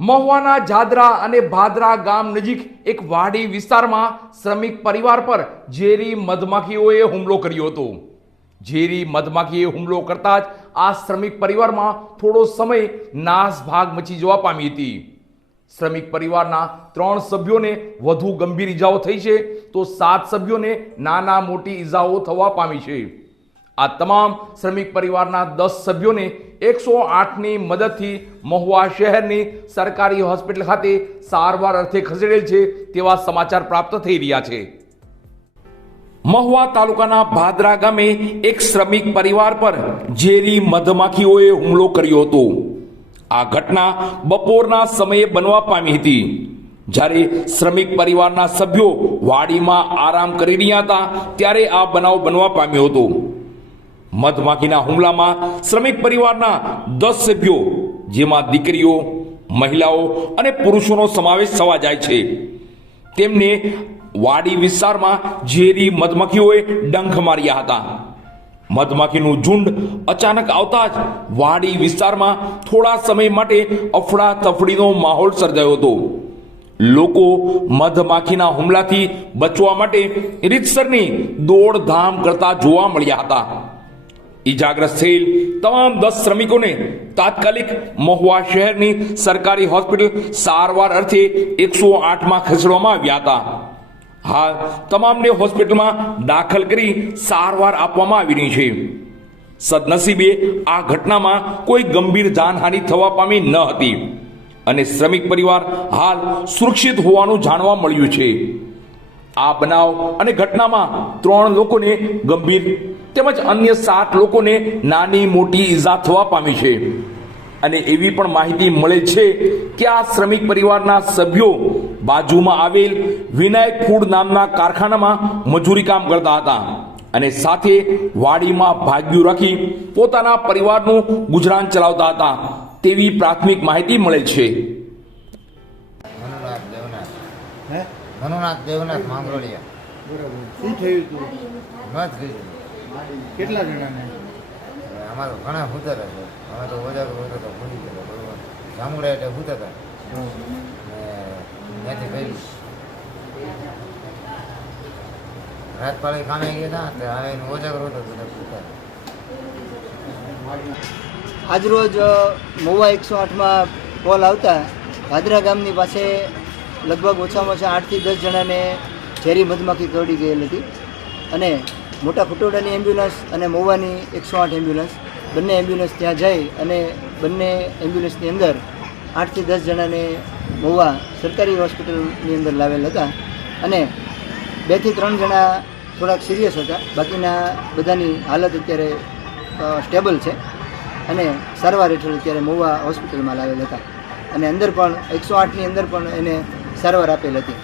મહુવાના જાદરા અને ભાદરા ગામ નજીક એક વાડી વિસ્તારમાં શ્રમિક પરિવાર પર ઝેરી મધમાખીઓએ હુમલો કર્યો હતો। ઝેરી મધમાખીએ હુમલો કરતા જ આ શ્રમિક પરિવારમાં થોડો સમય નાસભાગ મચી જવા પામી હતી। શ્રમિક પરિવારના 3 સભ્યોને વધુ ગંભીર ઈજાઓ થઈ છે તો 7 સભ્યોને નાના મોટી ઈજાઓ થવા પામી છે। આ તમામ શ્રમિક પરિવારના 10 સભ્યોને 108ની મદદથી મહુવા શહેરની સરકારી હોસ્પિટલ ખાતે સારવાર અર્થે ખસેડેલ છે તેવા સમાચાર પ્રાપ્ત થઈ રહ્યા છે। મહુવા તાલુકાના ભાદરા ગામે એક શ્રમિક પરિવાર પર ઝેરી મધમાખીઓએ હુમલો કર્યો હતો। આ ઘટના બપોરના સમયે બનવા પામી હતી, જ્યારે શ્રમિક પરિવારના સભ્યો વાડીમાં આરામ કરી રહ્યા હતા ત્યારે આ બનાવ બનવા પામ્યો હતો। મધમાખીના હુમલામાં શ્રમિક પરિવારના 10 સભ્યો, જેમાં દીકરીઓ, મહિલાઓ અને પુરુષોનો સમાવેશ થવા જાય છે, તેમને વાડી વિસ્તારમાં ઝેરી મધમાખીઓએ ડંખ માર્યા હતા। મધમાખીનું ઝુંડ અચાનક આવતા જ વાડી વિસ્તારમાં થોડા સમય માટે અફડાતફડીનો માહોલ સર્જાયો હતો। લોકો મધમાખીના હુમલાથી બચવા માટે રીતસરની દોડધામ કરતા જોવા મળ્યા હતા। ઈજાગ્રસ્ત થયેલ તમામ 10 શ્રમિકોને તાત્કાલિક મહુવા શહેરની સરકારી હોસ્પિટલ સારવાર અર્થે 108માં ખસેડવામાં આવ્યા હતા। હાલ તમામને હોસ્પિટલમાં દાખલ કરી સારવાર આપવામાં આવી રહી છે। સદનસીબે આ ઘટનામાં કોઈ ગંભીર જાનહાનિ થવા પામી ન હતી અને શ્રમિક પરિવાર હાલ સુરક્ષિત હોવાનું જાણવા મળ્યું છે। આ બનાવ અને ઘટનામાં 3 લોકોને ગંભીર તેમજ અન્ય 7 લોકોને નાની મોટી ઈજા થવા પામી છે અને એવી પણ માહિતી મળે છે કે આ શ્રમિક પરિવારના સભ્યો બાજુમાં આવેલ વિનાયક ફૂડ નામના કારખાનામાં મજૂરી કામ કરતા હતા અને સાથે વાડીમાં ભાગ્યું રાખી પોતાના પરિવારનું ગુજરાન ચલાવતા હતા તેવી પ્રાથમિક માહિતી મળે છે। મનુનાથ દેવનાથ માંગરોળિયા। બરાબર, શું થયું હતું? મત કીધું કેટલા જણાને? અમારે ઘણા ભૂતા હતા, અમે તો ઓજાગર હોતો તો ભૂલી ગયો બરોબર। જામુડા એટલે ભૂતા હતા ને ત્યાંથી ગયું રાત પાળી કામે ગયા હતા હવે ઓજાગર હોતો તો ભૂતા। આજરોજ મહુવા 108માં કોલ આવતા ભાદરા ગામની પાસે લગભગ ઓછામાં ઓછા 8 થી 10 જણાને ઝેરી મધમાખી કરડી ગયેલ હતી અને મોટા ખુટોડાની એમ્બ્યુલન્સ અને મહુવાની 108 એમ્બ્યુલન્સ બંને એમ્બ્યુલન્સ ત્યાં જઈ અને બંને એમ્બ્યુલન્સની અંદર 8 થી 10 જણાને મહુવા સરકારી હોસ્પિટલની અંદર લાવેલ હતા અને 2 થી 3 જણા થોડાક સિરિયસ હતા। બાકીના બધાની હાલત અત્યારે સ્ટેબલ છે અને સારવાર હેઠળ અત્યારે મહુવા હોસ્પિટલમાં લાવેલ હતા અને અંદર પણ 108ની અંદર પણ એને સારવાર આપેલ હતી।